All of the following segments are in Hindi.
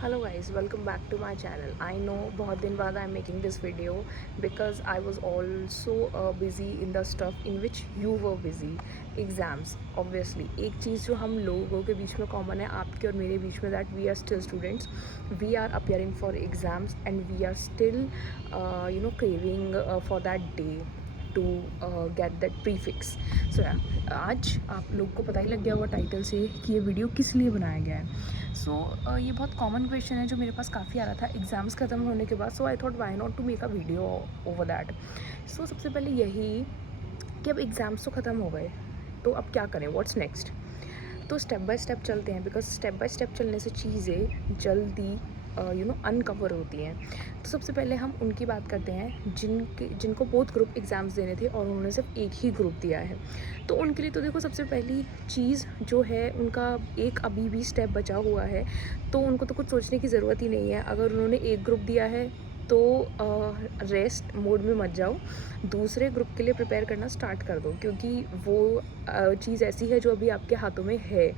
Hello guys, welcome back to my channel. I know बहुत दिन बाद I'm making this video because I was also busy in the stuff in which you were busy. Exams, obviously. एक चीज़ जो हम लोगों के बीच में common है, आपके और मेरे बीच में, that we are still students. We are appearing for exams and we are still, craving for that day to get that prefix. So yeah, आज आप लोग को पता ही लग गया होगा टाइटल से कि ये वीडियो किस लिए बनाया गया है. ये बहुत कॉमन क्वेश्चन है जो मेरे पास काफ़ी आ रहा था एग्ज़ाम्स ख़त्म होने के बाद. So I thought why not to make a video over that. सबसे पहले यही कि अब एग्ज़ाम्स तो ख़त्म हो गए, तो अब क्या करें, व्हाट्स नेक्स्ट. तो स्टेप बाय स्टेप चलते हैं, बिकॉज स्टेप बाय स्टेप चलने से चीज़ें जल्दी अनकवर होती हैं. तो सबसे पहले हम उनकी बात करते हैं जिनको बोथ ग्रुप एग्ज़ाम्स देने थे और उन्होंने सिर्फ एक ही ग्रुप दिया है. तो उनके लिए तो देखो, सबसे पहली चीज़ जो है, उनका एक अभी भी स्टेप बचा हुआ है. तो उनको तो कुछ सोचने की ज़रूरत ही नहीं है. अगर उन्होंने एक ग्रुप दिया है तो रेस्ट मोड में मत जाओ, दूसरे ग्रुप के लिए प्रिपेयर करना स्टार्ट कर दो, क्योंकि वो चीज़ ऐसी है जो अभी आपके हाथों में है.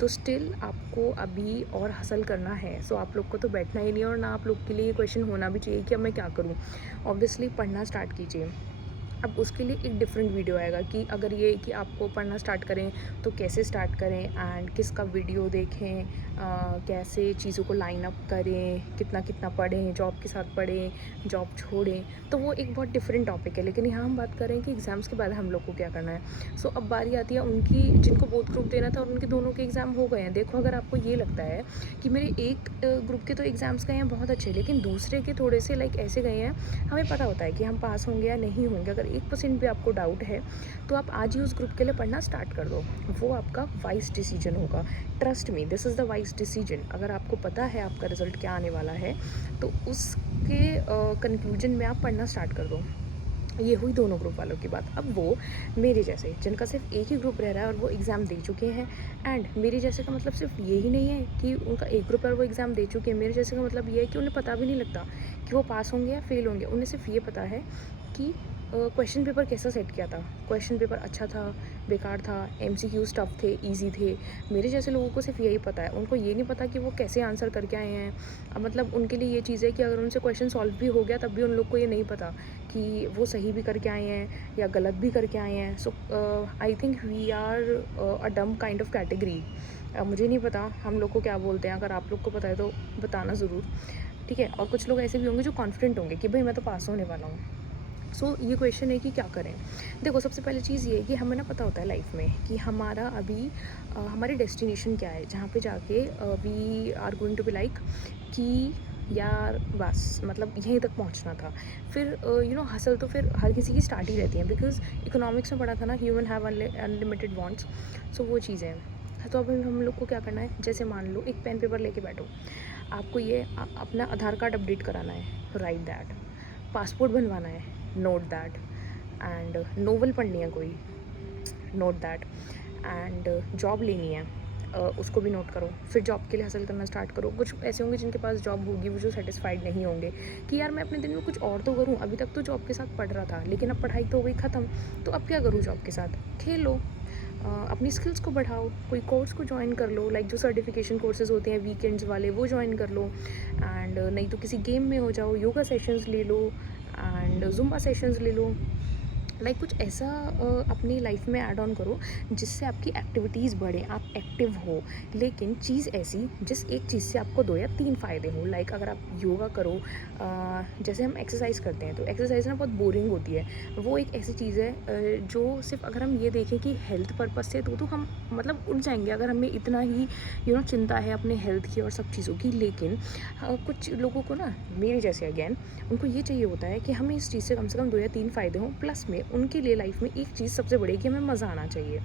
तो स्टिल आपको अभी और हसल करना है. आप लोग को तो बैठना ही नहीं है, और ना आप लोग के लिए ये क्वेश्चन होना भी चाहिए कि अब मैं क्या करूँ. ऑब्वियसली पढ़ना स्टार्ट कीजिए. अब उसके लिए एक डिफरेंट वीडियो आएगा कि अगर ये कि आपको पढ़ना स्टार्ट करें तो कैसे स्टार्ट करें, एंड किसका वीडियो देखें, कैसे चीज़ों को लाइन अप करें, कितना कितना पढ़ें, जॉब के साथ पढ़ें, जॉब छोड़ें. तो वो एक बहुत डिफरेंट टॉपिक है. लेकिन यहाँ हम बात कर रहे हैं कि एग्ज़ाम्स के बाद हम लोग को क्या करना है. अब बारी आती है उनकी जिनको बोथ ग्रुप देना था और उनके दोनों के एग्ज़ाम हो गए हैं. देखो, अगर आपको ये लगता है कि मेरे एक ग्रुप के तो एग्ज़ाम्स गए हैं बहुत अच्छे, लेकिन दूसरे के थोड़े से ऐसे गए हैं, हमें पता होता है कि हम पास होंगे या नहीं होंगे. अगर 1% भी आपको डाउट है तो आप आज ही उस ग्रुप के लिए पढ़ना स्टार्ट कर दो. वो आपका वाइज डिसीजन होगा. Trust me, this is the wise decision. अगर आपको पता है आपका रिजल्ट क्या आने वाला है, तो उसके कंक्लूजन में आप पढ़ना स्टार्ट कर दो. ये हुई दोनों ग्रुप वालों की बात. अब वो मेरे जैसे जिनका सिर्फ एक ही ग्रुप रह रहा है और वो एग्ज़ाम दे चुके हैं, एंड मेरे जैसे का मतलब सिर्फ ये ही नहीं है कि उनका एक ग्रुप है और वो एग्ज़ाम दे चुके हैं. मेरे जैसे का मतलब ये है कि उन्हें पता भी नहीं लगता कि वो पास होंगे या फेल होंगे. उन्हें सिर्फ ये पता है कि क्वेश्चन पेपर कैसा सेट किया था, क्वेश्चन पेपर अच्छा था, बेकार था, MCQ टफ थे, इजी थे. मेरे जैसे लोगों को सिर्फ यही पता है. उनको ये नहीं पता कि वो कैसे आंसर करके आए हैं. मतलब उनके लिए ये चीज़ है कि अगर उनसे क्वेश्चन सॉल्व भी हो गया तब भी उन लोग को ये नहीं पता कि वो सही भी करके आए हैं या गलत भी करके आए हैं. I think we are a dumb kind of category. मुझे नहीं पता हम लोग को क्या बोलते हैं. अगर आप लोग को पता है तो बताना ज़रूर, ठीक है. और कुछ लोग ऐसे भी होंगे जो कॉन्फिडेंट होंगे कि भाई मैं तो पास होने वाला हूँ. ये क्वेश्चन है कि क्या करें. देखो, सबसे पहले चीज़ ये है कि हमें ना पता होता है लाइफ में कि हमारा अभी हमारी डेस्टिनेशन क्या है, जहाँ पे जाके we are going to be like कि यार बस मतलब यहीं तक पहुँचना था. फिर हसल तो फिर हर किसी की स्टार्ट ही रहती है, बिकॉज इकोनॉमिक्स में पढ़ा था ना, ह्यूमन हैव अनलिमिटेड वांट्स. वो चीज़ें हैं. तो अब हम लोग को क्या करना है, जैसे मान लो एक पेन पेपर लेके बैठो. आपको ये अपना आधार कार्ड अपडेट कराना है, राइट दैट. पासपोर्ट बनवाना है, नोट दैट. एंड नोवेल पढ़नी है कोई, नोट दैट. एंड जॉब लेनी है, उसको भी नोट करो. फिर जॉब के लिए हासिल करना स्टार्ट करो. कुछ ऐसे होंगे जिनके पास जॉब होगी, वो जो सेटिस्फाइड नहीं होंगे कि यार मैं अपने दिन में कुछ और तो करूँ. अभी तक तो जॉब के साथ पढ़ रहा था, लेकिन अब पढ़ाई तो हो गई ख़त्म, तो अब क्या करूँ जॉब के साथ. खेलो, अपनी स्किल्स को बढ़ाओ, कोई कोर्स को ज्वाइन कर लो, लाइक जो सर्टिफिकेशन कोर्सेज होते हैं वीकेंड्स वाले, वो ज्वाइन कर लो. एंड नहीं तो किसी गेम में हो जाओ, योगा सेशंस ले लो, एंड जुम्बा सेशंस ले लो. कुछ ऐसा अपनी लाइफ में ऐड ऑन करो जिससे आपकी एक्टिविटीज़ बढ़े, आप एक्टिव हो. लेकिन चीज़ ऐसी जिस एक चीज़ से आपको 2 या 3 फ़ायदे हों. अगर आप योगा करो, जैसे हम एक्सरसाइज करते हैं, तो एक्सरसाइज ना बहुत बोरिंग होती है. वो एक ऐसी चीज़ है जो सिर्फ अगर हम ये देखें कि हेल्थ पर्पज़ से, तो हम मतलब उठ जाएंगे अगर हमें इतना ही चिंता है अपने हेल्थ की और सब चीज़ों की. लेकिन कुछ लोगों को ना, मेरे जैसे अगेन, उनको ये चाहिए होता है कि हमें इस चीज़ से कम 2 या 3 फ़ायदे हों, प्लस में उनके लिए लाइफ में एक चीज़ सबसे बड़ी है कि हमें मज़ा आना चाहिए.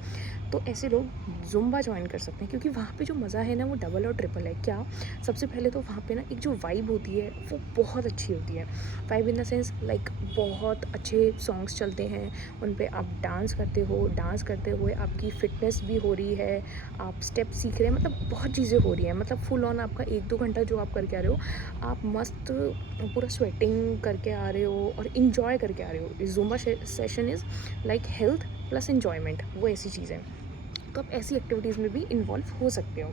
तो ऐसे लोग ज़ुम्बा ज्वाइन कर सकते हैं, क्योंकि वहाँ पे जो मज़ा है ना, वो डबल और ट्रिपल है. क्या, सबसे पहले तो वहाँ पे ना एक जो वाइब होती है वो बहुत अच्छी होती है. वाइब इन द सेंस बहुत अच्छे सॉन्ग्स चलते हैं, उन पे आप डांस करते हो, डांस करते हुए आपकी फ़िटनेस भी हो रही है, आप स्टेप सीख रहे हैं, मतलब बहुत चीज़ें हो रही हैं. मतलब फुल ऑन आपका 1-2 घंटा जो आप करके आ रहे हो, आप मस्त पूरा स्वेटिंग करके आ रहे हो और इन्जॉय करके आ रहे हो. Zumba session is like health plus enjoyment, वो ऐसी चीज़ है. तो आप ऐसी एक्टिविटीज़ में भी इन्वॉल्व हो सकते हो.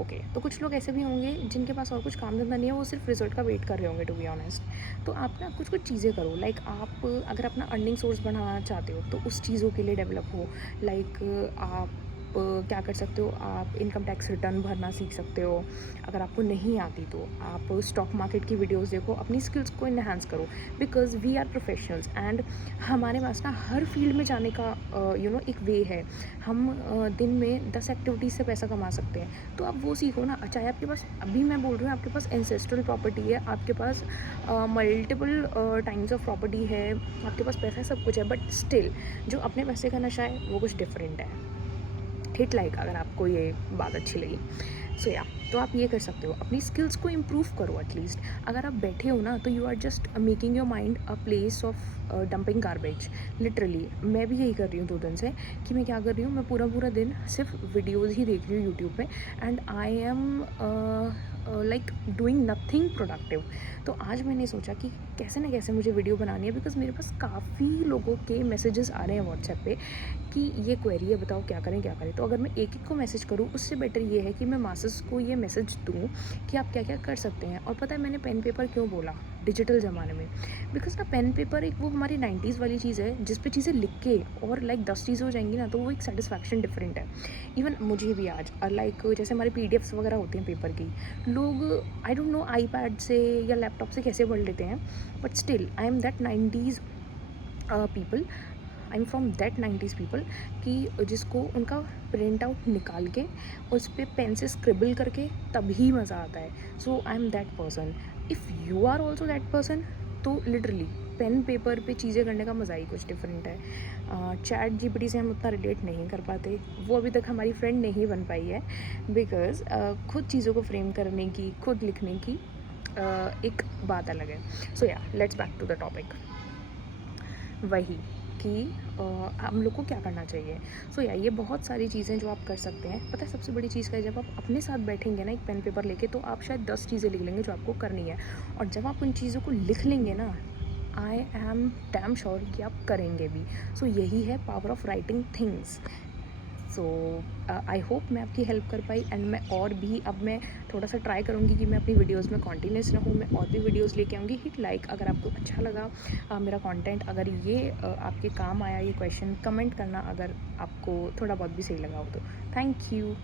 ओके, तो कुछ लोग ऐसे भी होंगे जिनके पास और कुछ काम धंधा नहीं है, वो सिर्फ रिजल्ट का वेट कर रहे होंगे टू बी ऑनेस्ट। तो आप ना कुछ कुछ चीज़ें करो, लाइक आप अगर अपना अर्निंग सोर्स बढ़ाना चाहते हो तो उस चीज़ों के लिए डेवलप हो। लाइक आप क्या कर सकते हो, आप इनकम टैक्स रिटर्न भरना सीख सकते हो। अगर आपको नहीं आती तो आप स्टॉक मार्केट की वीडियोस देखो, अपनी स्किल्स को इन्हांस करो, because we are professionals and हमारे पास ना हर फील्ड में जाने का एक वे है। हम दिन में 10 एक्टिविटीज़ से पैसा कमा सकते हैं, तो आप वो सीखो ना। चाहे आपके पास, अभी मैं बोल रही हूँ, आपके पास एंसेस्ट्रल प्रॉपर्टी है, आपके पास मल्टीपल टाइम्स ऑफ प्रॉपर्टी है, आपके पास पैसा है, सब कुछ है, बट स्टिल जो अपने पैसे का नशा है वो कुछ डिफरेंट है। हिट लाइक अगर आपको ये बात अच्छी लगी। सो या, तो आप ये कर सकते हो, अपनी स्किल्स को इम्प्रूव करो एटलीस्ट। अगर आप बैठे हो ना तो you are just making your mind a place of dumping garbage. Literally मैं भी यही कर रही हूँ 2 दिन से, कि मैं क्या कर रही हूँ, मैं पूरा पूरा दिन सिर्फ वीडियोज़ ही देख रही हूँ यूट्यूब पे, and I am like doing nothing productive. तो आज मैंने सोचा कि कैसे ना कैसे मुझे वीडियो बनानी है, बिकॉज मेरे पास काफ़ी लोगों के मैसेजेस आ रहे हैं व्हाट्सएप पे कि ये क्वेरी है, बताओ क्या करें क्या करें। तो अगर मैं एक एक को मैसेज करूँ, उससे बेटर ये है कि मैं मासेस को ये मैसेज दूँ कि आप क्या क्या कर सकते हैं। और पता है मैंने पेन पेपर क्यों बोला डिजिटल ज़माने में, बिकॉज ना पेन पेपर एक वो हमारी 90s वाली चीज़ है जिस पे चीज़ें लिख के और लाइक 10 चीज़ें हो जाएंगी ना, तो वो एक सेटिस्फैक्शन डिफरेंट है। इवन मुझे भी आज लाइक जैसे हमारी पीडीएफ्स वगैरह होती हैं पेपर की, लोग आई डोंट नो आईपैड से या लैपटॉप से कैसे पढ़ लेते हैं, but still I am that 90s people, I am from that 90s people, कि जिसको उनका प्रिंट आउट निकाल के उस पर पेन से स्क्रिबल करके तभी मज़ा आता है। So I am that person. If you are also that person, तो लिटरली पेन पेपर पे चीज़ें करने का मज़ा ही कुछ डिफरेंट है। चैट जीपीटी से हम उतना रिलेट नहीं कर पाते, वो अभी तक हमारी फ्रेंड नहीं बन पाई है, बिकॉज खुद चीज़ों को फ्रेम करने की, खुद लिखने की एक बात अलग है। So yeah, let's back to the topic. वही कि हम लोग को क्या करना चाहिए। सो या, ये बहुत सारी चीज़ें जो आप कर सकते हैं। पता है सबसे बड़ी चीज़ क्या है, जब आप अपने साथ बैठेंगे ना एक पेन पेपर लेके, तो आप शायद 10 चीज़ें लिख लेंगे जो आपको करनी है, और जब आप उन चीज़ों को लिख लेंगे ना, आई एम डैम श्योर कि आप करेंगे भी। सो यही है power of writing things. So I hope मैं आपकी हेल्प कर पाई, एंड मैं और भी, अब मैं थोड़ा सा ट्राई करूँगी कि मैं अपनी वीडियोस में कॉन्टीन्यूस रहूँ, मैं और भी वीडियोस लेके आऊँगी। हिट लाइक अगर आपको अच्छा लगा मेरा कंटेंट, अगर ये आपके काम आया ये क्वेश्चन, कमेंट करना अगर आपको थोड़ा बहुत भी सही लगा हो तो। Thank you.